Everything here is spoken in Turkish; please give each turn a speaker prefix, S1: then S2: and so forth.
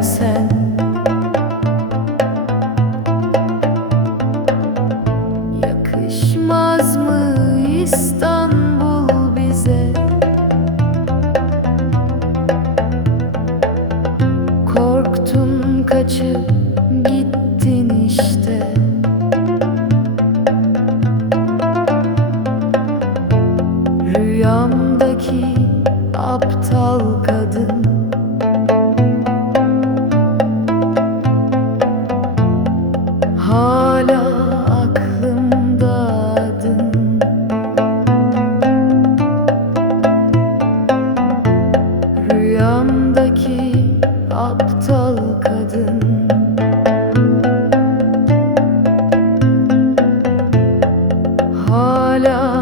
S1: sen? Yakışmaz mı İstanbul bize? Korktun kaçıp gittin işte Rüyamdaki aptal kadın rahat kadın. Hala